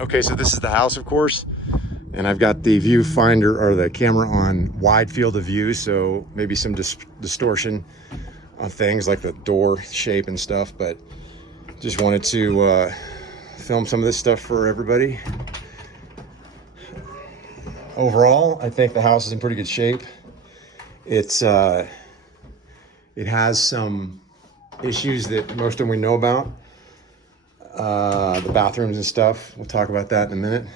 Okay, so this is the house, of course, and I've got the viewfinder or the camera on wide field of view, so maybe some distortion on things like the door shape and stuff, but just wanted to film some of this stuff for everybody. Overall, I think the house is in pretty good shape. It has some issues that most of them we know about. The bathrooms and stuff. We'll talk about that in a minute.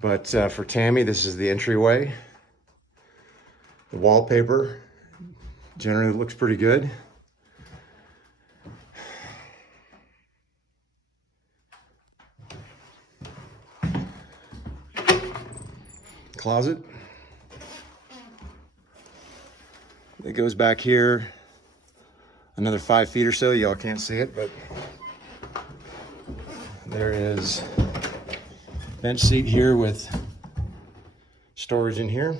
But for Tammy, this is the entryway. The wallpaper generally looks pretty good. Closet. It goes back here another 5 feet or so. Y'all can't see it, but there is a bench seat here with storage in here.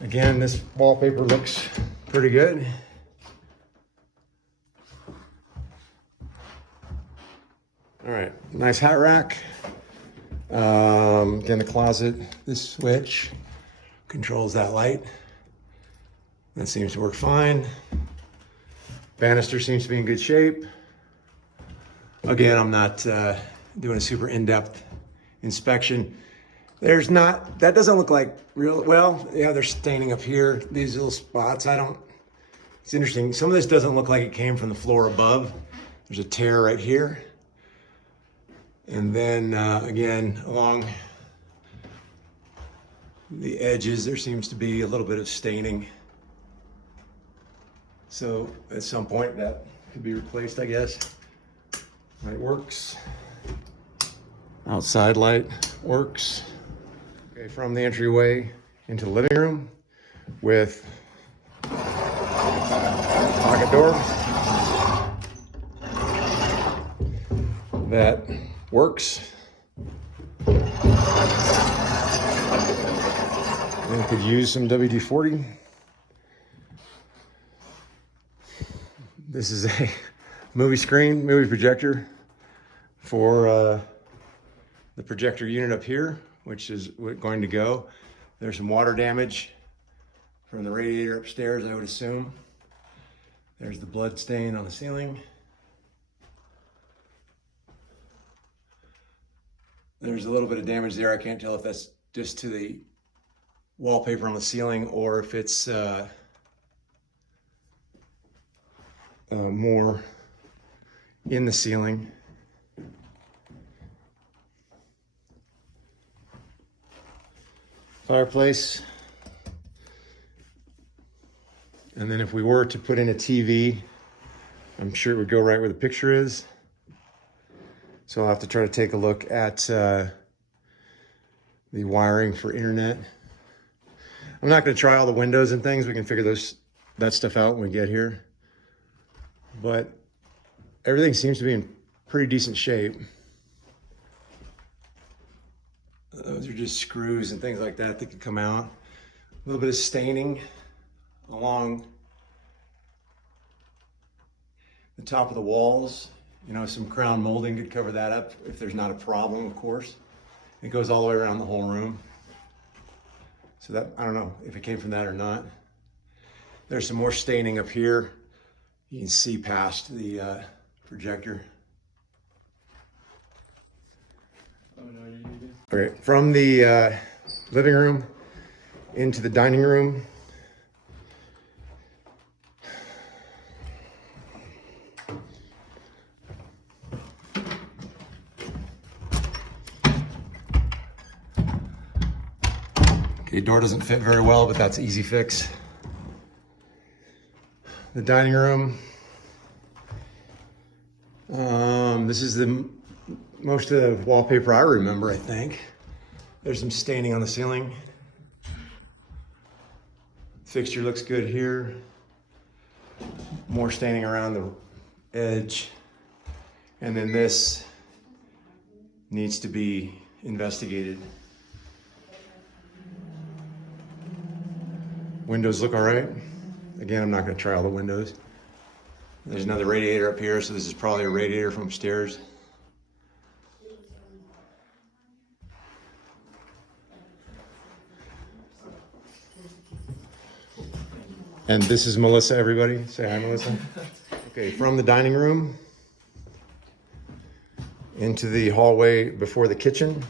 Again, this wallpaper looks pretty good. All right, nice hat rack. Again, the closet, this switch controls that light. That seems to work fine. Banister seems to be in good shape. Again, I'm not doing a super in-depth inspection. There's not, that doesn't look like real, well, yeah, they're staining up here. These little spots, it's interesting. Some of this doesn't look like it came from the floor above. There's a tear right here. And then again, along the edges, there seems to be a little bit of staining. So at some point that could be replaced, I guess. Light works. Outside light works. Okay, from the entryway into the living room with pocket door. That works. And could use some WD-40. This is a movie projector for the projector unit up here, which is going to go. There's some water damage from the radiator upstairs, I would assume. There's the blood stain on the ceiling. There's a little bit of damage there. I can't tell if that's just to the wallpaper on the ceiling or if it's more in the ceiling. Fireplace. And then if we were to put in a TV, I'm sure it would go right where the picture is. So I'll have to try to take a look at the wiring for internet. I'm not going to try all the windows and things. We can figure that stuff out when we get here. But everything seems to be in pretty decent shape. Those are just screws and things like that could come out. A little bit of staining along the top of the walls. You know, some crown molding could cover that up if there's not a problem, of course. It goes all the way around the whole room. So that, I don't know if it came from that or not. There's some more staining up here. You can see past the projector. Okay, from the living room into the dining room. Okay, door doesn't fit very well, but that's easy fix. The dining room. This is most of the wallpaper I remember, I think. There's some staining on the ceiling. Fixture looks good here. More staining around the edge. And then this needs to be investigated. Windows look all right. Again, I'm not going to try all the windows. There's another radiator up here, so this is probably a radiator from upstairs. And this is Melissa, everybody. Say hi, Melissa. Okay, from the dining room into the hallway before the kitchen.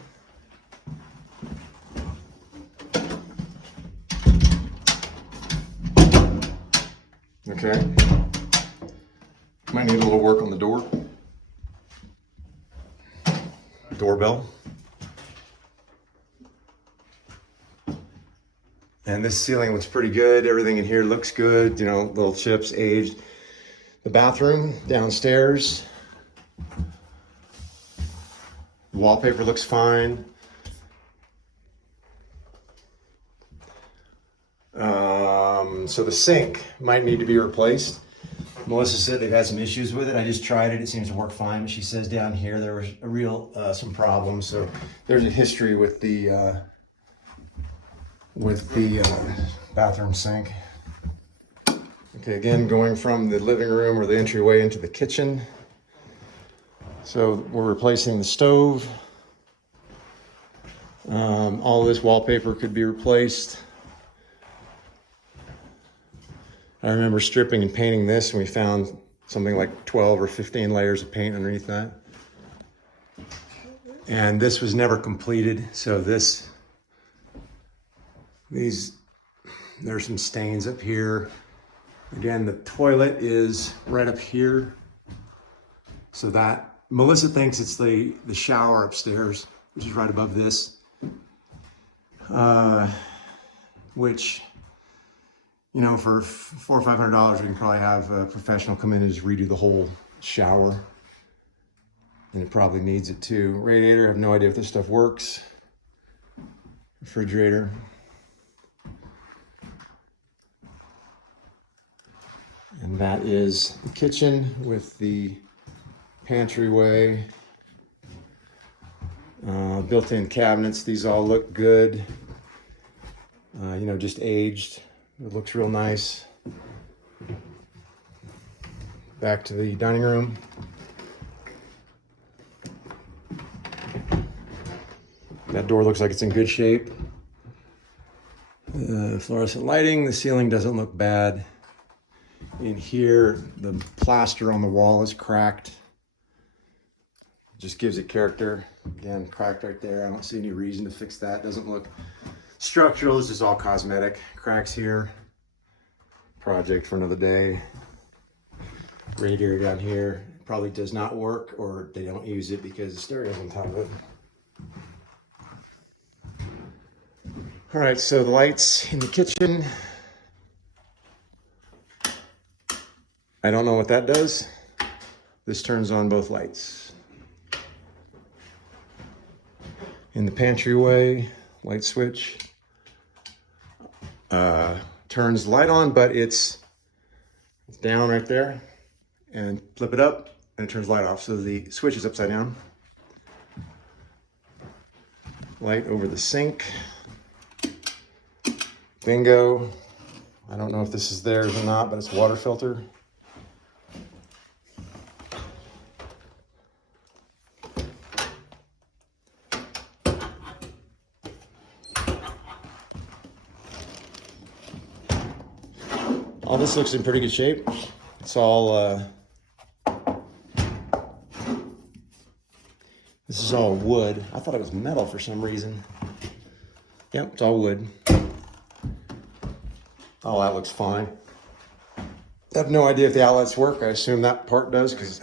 Okay. Might need a little work on the door. Doorbell. And this ceiling looks pretty good. Everything in here looks good. You know, little chips, aged. The bathroom downstairs. The wallpaper looks fine. So the sink might need to be replaced. Melissa said they've had some issues with it. I just tried it. It seems to work fine. But she says down here there was some problems. So there's a history with the bathroom sink. Okay, again, going from the living room or the entryway into the kitchen. So we're replacing the stove. All this wallpaper could be replaced. I remember stripping and painting this, and we found something like 12 or 15 layers of paint underneath that. And this was never completed, so there's some stains up here. Again, the toilet is right up here. So that, Melissa thinks it's the shower upstairs, which is right above this. Which, you know, for $400 or $500, we can probably have a professional come in and just redo the whole shower. And it probably needs it too. Radiator, I have no idea if this stuff works. Refrigerator. And that is the kitchen with the pantry-way. Built-in cabinets, these all look good. You know, just aged. It looks real nice. Back to the dining room. That door looks like it's in good shape. Fluorescent lighting, the ceiling doesn't look bad. In here, the plaster on the wall is cracked. Just gives it character. Again, cracked right there. I don't see any reason to fix that. Doesn't look structural. This is all cosmetic. Cracks here. Project for another day. Radiator down here probably does not work, or they don't use it because the stereo's on top of it. All right, so the lights in the kitchen. I don't know what that does. This turns on both lights. In the pantry-way, light switch. Turns the light on, but it's down right there. And flip it up, and it turns the light off. So the switch is upside down. Light over the sink. Bingo. I don't know if this is theirs or not, but it's a water filter. All this looks in pretty good shape. It's all, this is all wood. I thought it was metal for some reason. Yep, it's all wood. Oh, that looks fine. I have no idea if the outlets work. I assume that part does, because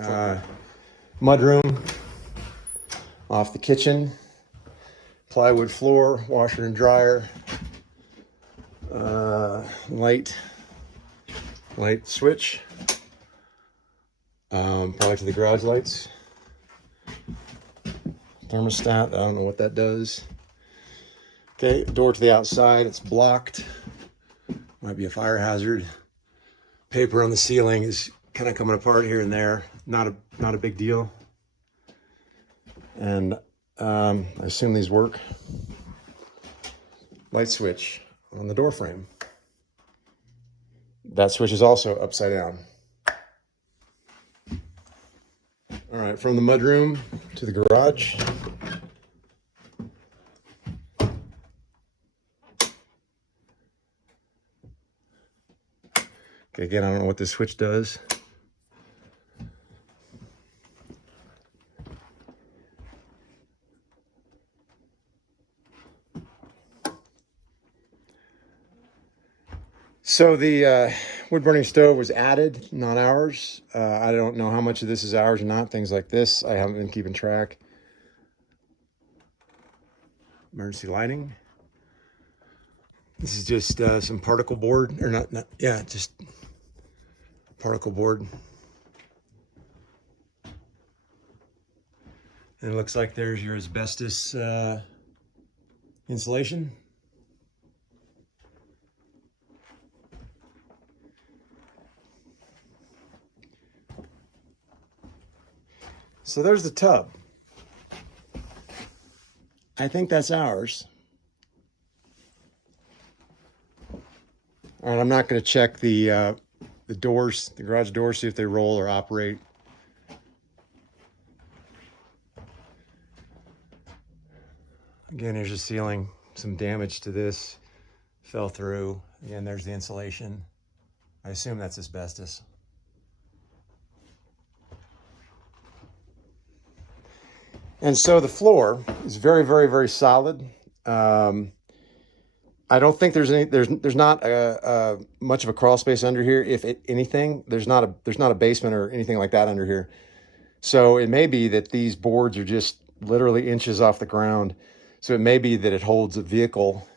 mudroom off the kitchen, plywood floor, washer and dryer, light switch, probably to the garage lights, thermostat. I don't know what that does. Okay, door to the outside. It's blocked. Might be a fire hazard. Paper on the ceiling is kind of coming apart here and there. Not a big deal. And I assume these work. Light switch on the door frame. That switch is also upside down. All right, from the mudroom to the garage. Okay, again, I don't know what this switch does. So the wood burning stove was added, not ours. I don't know how much of this is ours or not. Things like this, I haven't been keeping track. Emergency lighting. This is just some particle board, or not, yeah, just particle board. And it looks like there's your asbestos insulation. So there's the tub. I think that's ours. All right, I'm not going to check the doors, the garage doors, see if they roll or operate. Again, here's the ceiling. Some damage to this. Fell through. Again, there's the insulation. I assume that's asbestos. And so the floor is very, very, very solid. I don't think there's not much of a crawl space under here. If anything, there's not a basement or anything like that under here. So it may be that these boards are just literally inches off the ground. So it may be that it holds a vehicle.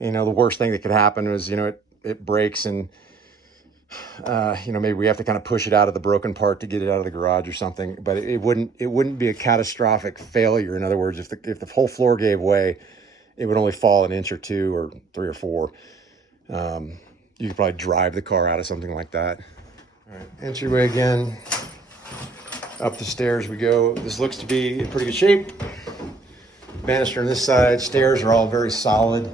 You know, the worst thing that could happen is, you know, it breaks and, you know, maybe we have to kind of push it out of the broken part to get it out of the garage or something. But it wouldn't be a catastrophic failure. In other words, if the whole floor gave way, it would only fall an inch or two or 3 or 4. You could probably drive the car out of something like that. All right, entryway again. Up the stairs we go. This looks to be in pretty good shape. Banister on this side. Stairs are all very solid.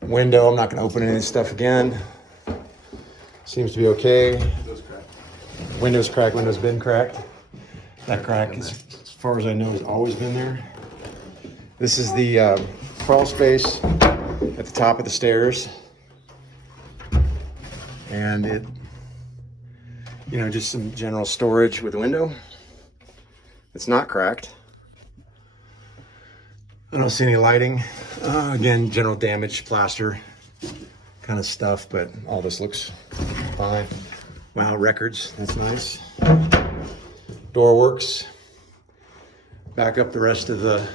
Window, I'm not going to open any of this stuff again. Seems to be okay. Window's cracked. Window's cracked. Window's been cracked. That crack, as far as I know, has always been there. This is the crawl space at the top of the stairs. And it, you know, just some general storage with a window. It's not cracked. I don't see any lighting. Again, general damage, plaster kind of stuff, but all this looks fine. Wow, records, that's nice. Door works. Back up the rest of the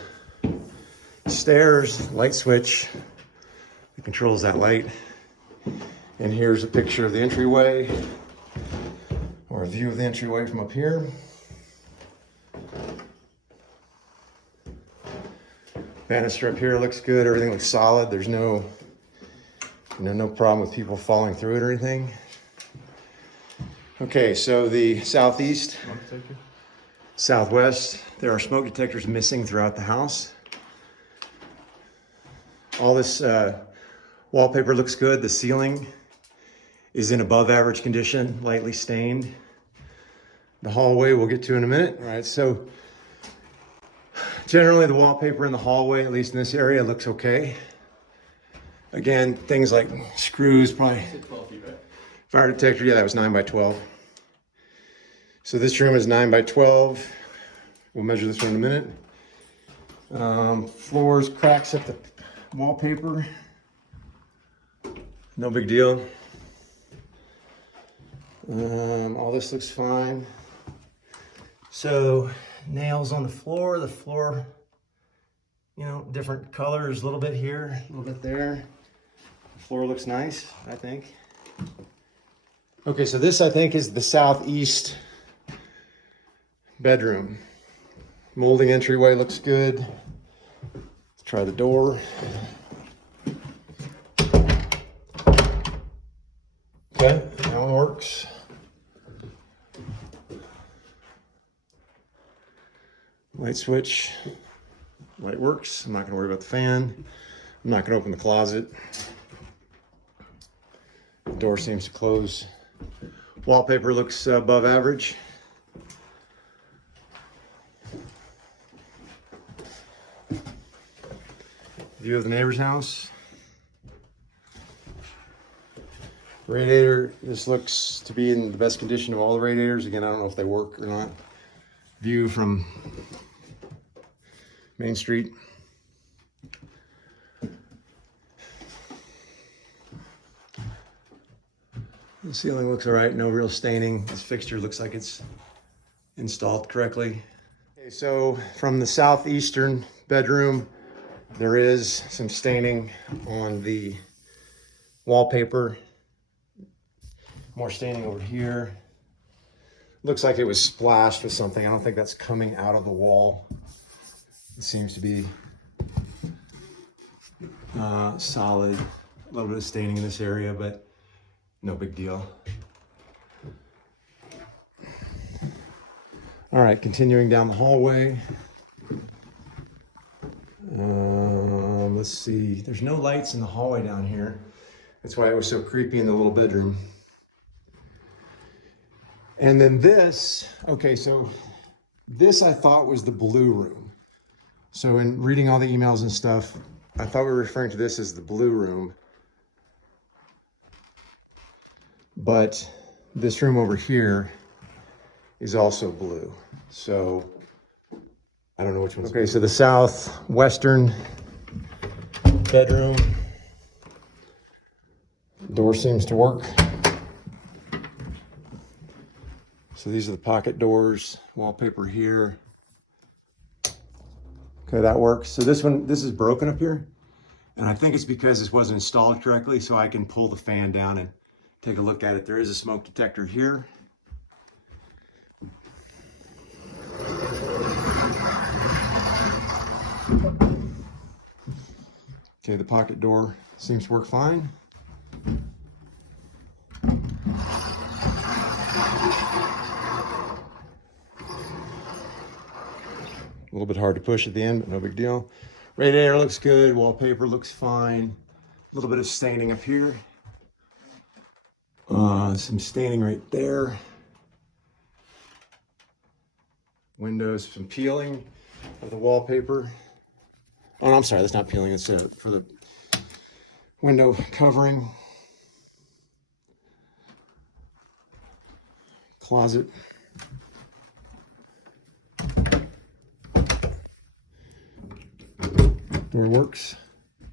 stairs, light switch that controls that light. And here's a picture of the entryway, or a view of the entryway from up here. Banister up here looks good. Everything looks solid. There's no problem with people falling through it or anything. Okay, so the southeast, southwest, there are smoke detectors missing throughout the house. All this wallpaper looks good. The ceiling is in above average condition, lightly stained. The hallway we'll get to in a minute. All right, so generally the wallpaper in the hallway, at least in this area, looks okay. Again, things like screws, probably 12 feet, right? Fire detector, yeah, that was 9 by 12. So this room is 9 by 12. We'll measure this one in a minute. Floors, cracks at the wallpaper. No big deal. All this looks fine. So nails on the floor, you know, different colors, a little bit here, a little bit there. The floor looks nice, I think. Okay, so this I think is the southeast bedroom. Molding entryway looks good. Let's try the door. Okay, that one works. Light switch, light works. I'm not gonna worry about the fan. I'm not gonna open the closet. The door seems to close. Wallpaper looks above average. View of the neighbor's house. Radiator, this looks to be in the best condition of all the radiators. Again, I don't know if they work or not. View from Main Street. The ceiling looks all right, no real staining. This fixture looks like it's installed correctly. Okay, so from the southeastern bedroom, there is some staining on the wallpaper. More staining over here. Looks like it was splashed with something. I don't think that's coming out of the wall. It seems to be solid. A little bit of staining in this area, but no big deal. All right, continuing down the hallway. Let's see, there's no lights in the hallway down here. That's why it was so creepy in the little bedroom. And then this, okay, so this I thought was the blue room. So in reading all the emails and stuff, I thought we were referring to this as the blue room. But this room over here is also blue. So I don't know which one's okay. So the southwestern bedroom door seems to work. So these are the pocket doors, wallpaper here. Okay, that works. So this is broken up here. And I think it's because this wasn't installed correctly, so I can pull the fan down and take a look at it. There is a smoke detector here. Okay, the pocket door seems to work fine. A little bit hard to push at the end, but no big deal. Radiator looks good, wallpaper looks fine. A little bit of staining up here. Some staining right there. Windows, some peeling of the wallpaper. Oh, no, I'm sorry, that's not peeling, it's for the window covering. Closet. Door works. A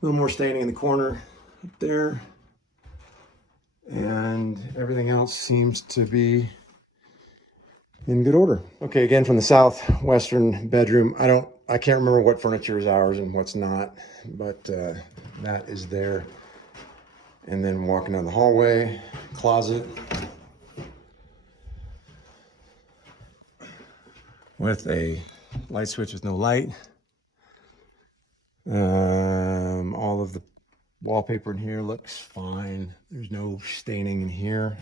little more staining in the corner up there. And everything else seems to be in good order. Okay, again from the southwestern bedroom. I can't remember what furniture is ours and what's not, but that is there. And then walking down the hallway, closet with a light switch with no light. All of the wallpaper in here looks fine. There's no staining in here.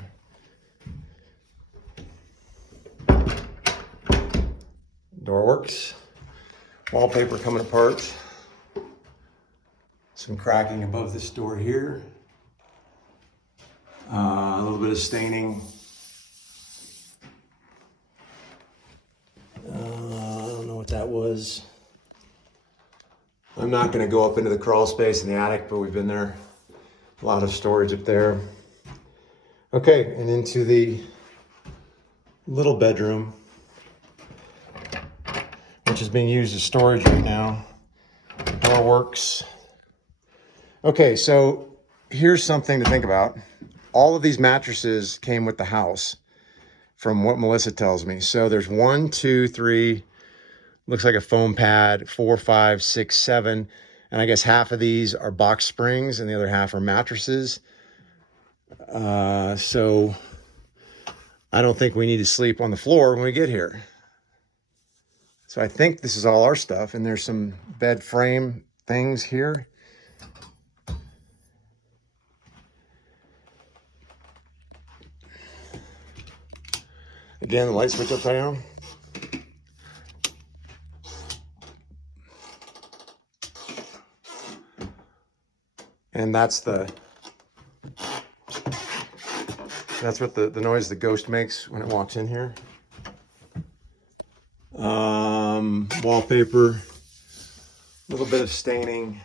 Door works. Wallpaper coming apart. Some cracking above this door here. A little bit of staining. I don't know what that was. I'm not going to go up into the crawl space in the attic, but we've been there. A lot of storage up there. Okay, and into the little bedroom, which is being used as storage right now. Door works. Okay, so here's something to think about. All of these mattresses came with the house, from what Melissa tells me. So there's 1, 2, 3, looks like a foam pad, 4, 5, 6, 7. And I guess half of these are box springs and the other half are mattresses. So I don't think we need to sleep on the floor when we get here. So I think this is all our stuff. And there's some bed frame things here. Again, the light switch upside down. And that's what the noise the ghost makes when it walks in here. Wallpaper A little bit of staining.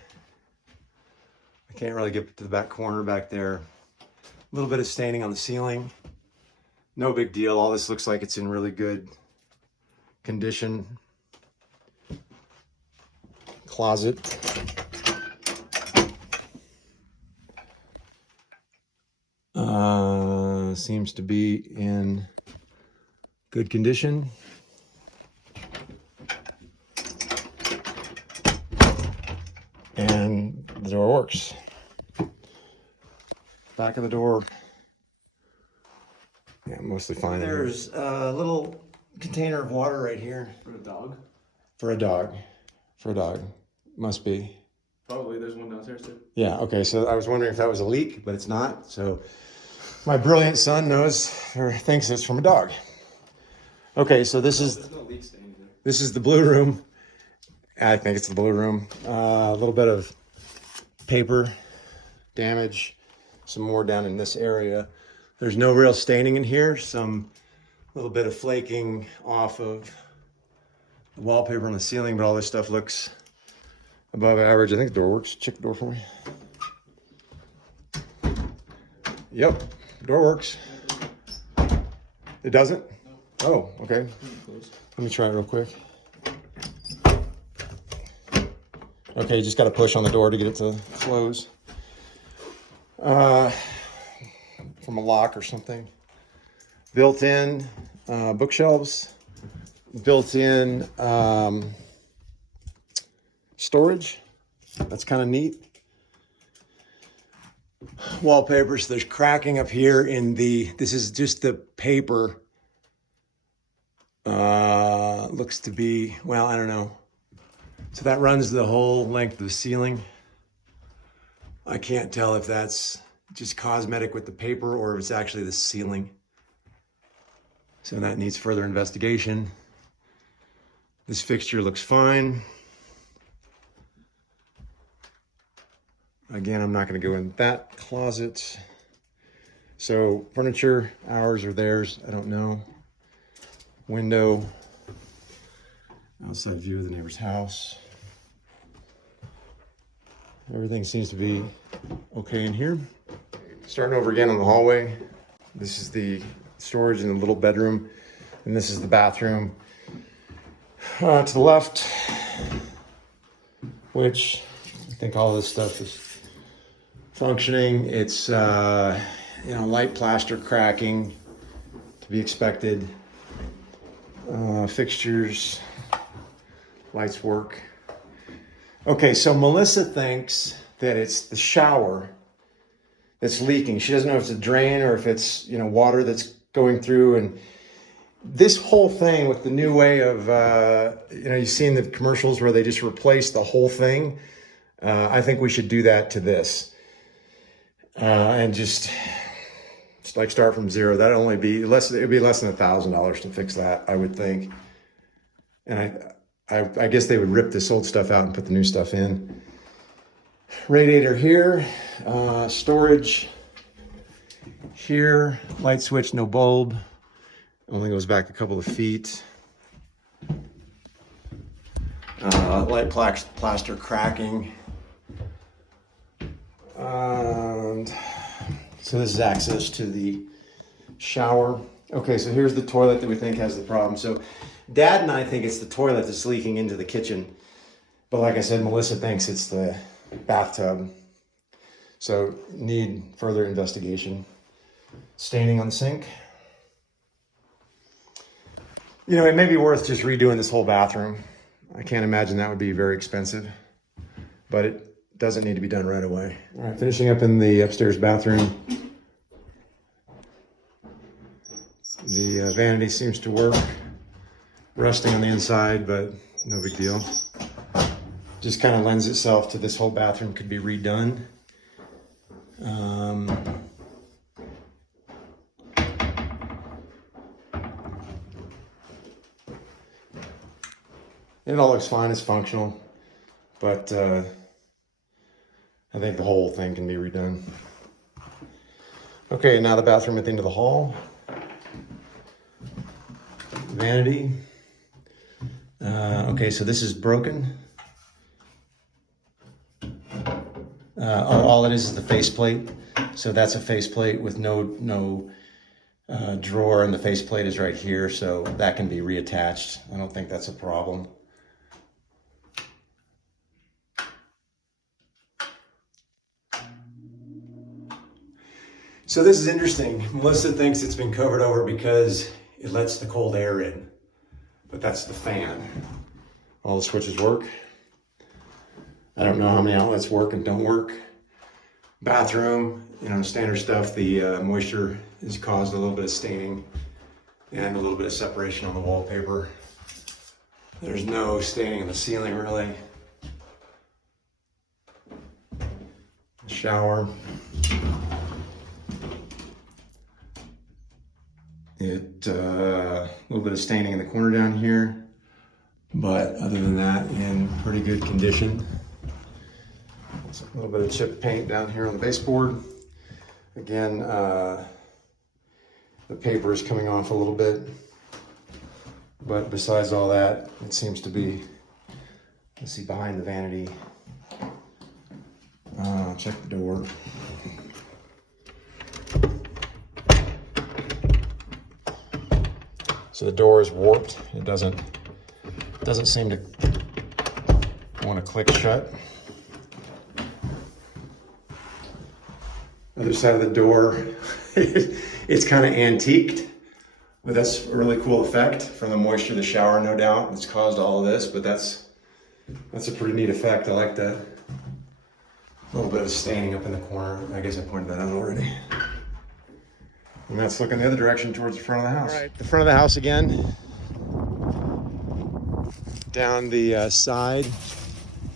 I can't really get to the back corner back there. A little bit of staining on the ceiling. No big deal. All this looks like it's in really good condition. Closet. Seems to be in good condition. And the door works. Back of the door, yeah, mostly fine. There's a little container of water right here. For a dog? For a dog. For a dog. Must be. Probably. There's one downstairs too. Yeah, okay, so I was wondering if that was a leak, but it's not. So my brilliant son knows or thinks it's from a dog. Okay, so this is There's no leak stain either. this is the blue room. I think it's the blue room. A little bit of paper damage. Some more down in this area. There's no real staining in here. Some little bit of flaking off of the wallpaper on the ceiling, but all this stuff looks above average. I think the door works. Check the door for me. Yep, door works. It doesn't? Oh, okay. Let me try it real quick. Okay, you just got to push on the door to get it to close. From a lock or something. Built-in bookshelves. Built-in storage. That's kind of neat. Wallpapers. There's cracking up here in the, this is just the paper. Looks to be, well, I don't know. So that runs the whole length of the ceiling. I can't tell if that's just cosmetic with the paper or if it's actually the ceiling. So that needs further investigation. This fixture looks fine. Again, I'm not going to go in that closet. So furniture, ours or theirs, I don't know. Window, outside view of the neighbor's house. Everything seems to be okay in here. Starting over again on the hallway. This is the storage in the little bedroom, and this is the bathroom. To the left, which I think all this stuff is functioning. It's light plaster cracking to be expected. Fixtures, lights work. Okay, so Melissa thinks that it's the shower that's leaking. She doesn't know if it's a drain or if it's, water that's going through. And this whole thing with the new way of, you've seen the commercials where they just replace the whole thing. I think we should do that to this. And just like start from zero. That'd only be less, it'd be less than $1,000 to fix that, I would think. And I guess they would rip this old stuff out and put the new stuff in. Radiator here, storage here, light switch, no bulb. Only goes back a couple of feet. Light plaster cracking. And so this is access to the shower. Okay, so here's the toilet that we think has the problem. So Dad and I think it's the toilet that's leaking into the kitchen. But like I said, Melissa thinks it's the bathtub. So need further investigation. Staining on the sink. It may be worth just redoing this whole bathroom. I can't imagine that would be very expensive, but it doesn't need to be done right away. All right, finishing up in the upstairs bathroom. The vanity seems to work. Rusting on the inside, but no big deal. Just kind of lends itself to this whole bathroom could be redone. It all looks fine, it's functional, but I think the whole thing can be redone. Okay, now the bathroom at the end of the hall. Vanity. Okay, so this is broken. All it is the faceplate. So that's a faceplate with no drawer, and the faceplate is right here, so that can be reattached. I don't think that's a problem. So this is interesting. Melissa thinks it's been covered over because it lets the cold air in, but that's the fan. All the switches work. I don't know how many outlets work and don't work. Bathroom, standard stuff. The moisture has caused a little bit of staining and a little bit of separation on the wallpaper. There's no staining in the ceiling really. Shower. A little bit of staining in the corner down here, but other than that, in pretty good condition. So a little bit of chipped paint down here on the baseboard. Again, the paper is coming off a little bit, but besides all that, it seems to be, let's see, behind the vanity. Check the door. So the door is warped. It doesn't seem to want to click shut. Other side of the door, it's kind of antiqued, but that's a really cool effect from the moisture of the shower, no doubt. It's caused all of this, but that's a pretty neat effect. I like that. A little bit of staining up in the corner. I guess I pointed that out already. And that's looking the other direction towards the front of the house. All right, the front of the house again. Down the side.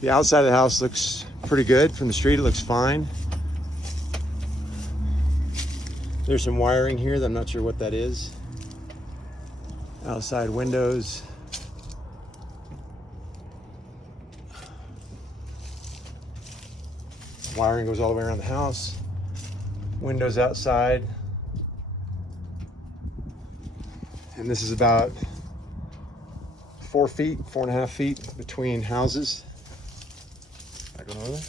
The outside of the house looks pretty good. From the street, it looks fine. There's some wiring here that I'm not sure what that is. Outside windows. Wiring goes all the way around the house. Windows outside. And this is about 4.5 feet between houses. Back on over there.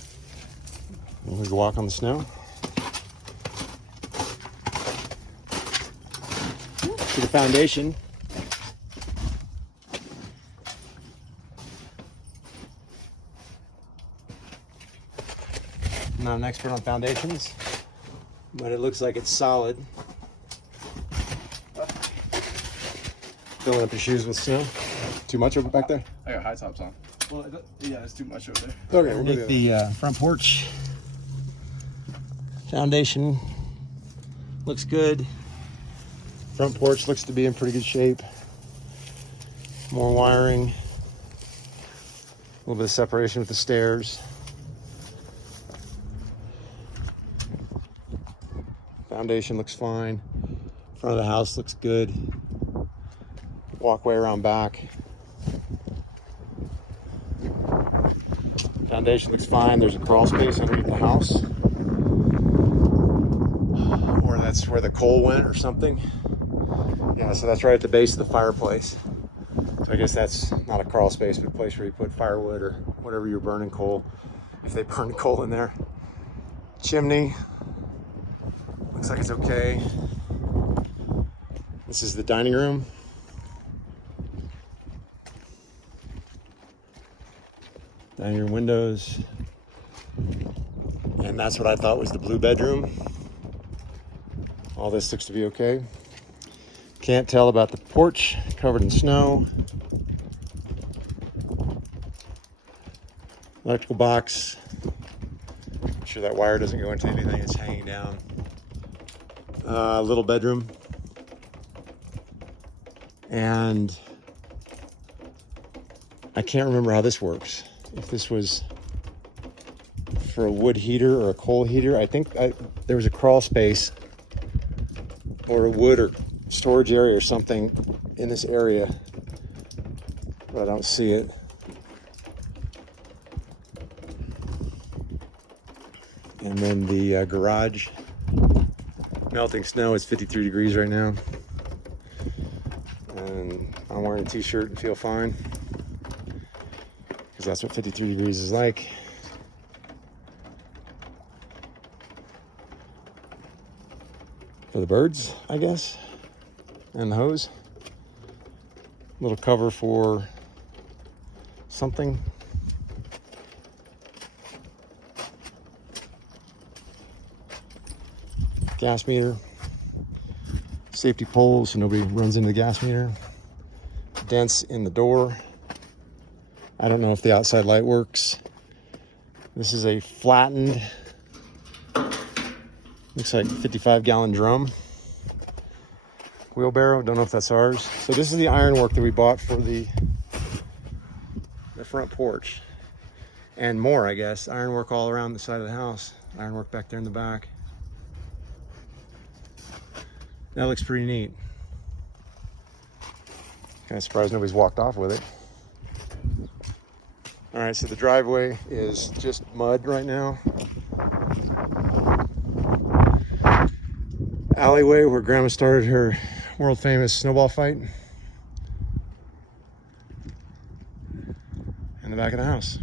We can walk on the snow. To the foundation. I'm not an expert on foundations, but it looks like it's solid. Filling up your shoes with snow. Too much over back there? I got high tops on. Well, yeah, it's too much over there. Okay, we'll get the front porch. Foundation looks good. Front porch looks to be in pretty good shape. More wiring. A little bit of separation with the stairs. Foundation looks fine. Front of the house looks good. Walkway around back. Foundation looks fine. There's a crawl space underneath the house. Or that's where the coal went or something. Yeah, so that's right at the base of the fireplace. So I guess that's not a crawl space, but a place where you put firewood or whatever you're burning coal, if they burn coal in there. Chimney. Looks like it's okay. This is the dining room. Dining room windows. And that's what I thought was the blue bedroom. All this looks to be okay. Can't tell about the porch, covered in snow. Electrical box. Make sure that wire doesn't go into anything, it's hanging down. Little bedroom. And I can't remember how this works. If this was for a wood heater or a coal heater. I think there was a crawl space or a wood or storage area or something in this area, but I don't see it. And then the garage, melting snow. It's 53 degrees right now, and I'm wearing a t-shirt and feel fine because that's what 53 degrees is like. for the birds, I guess, and the hose. Little cover for something. Gas meter. Safety poles so nobody runs into the gas meter. Dents in the door. I don't know if the outside light works. This is a flattened, looks like 55-gallon drum. Wheelbarrow, don't know if that's ours. So this is the ironwork that we bought for the front porch. And more, I guess. Ironwork all around the side of the house. Ironwork back there in the back. That looks pretty neat. Kind of surprised nobody's walked off with it. All right, so the driveway is just mud right now. Alleyway where Grandma started her world famous snowball fight. In the back of the house.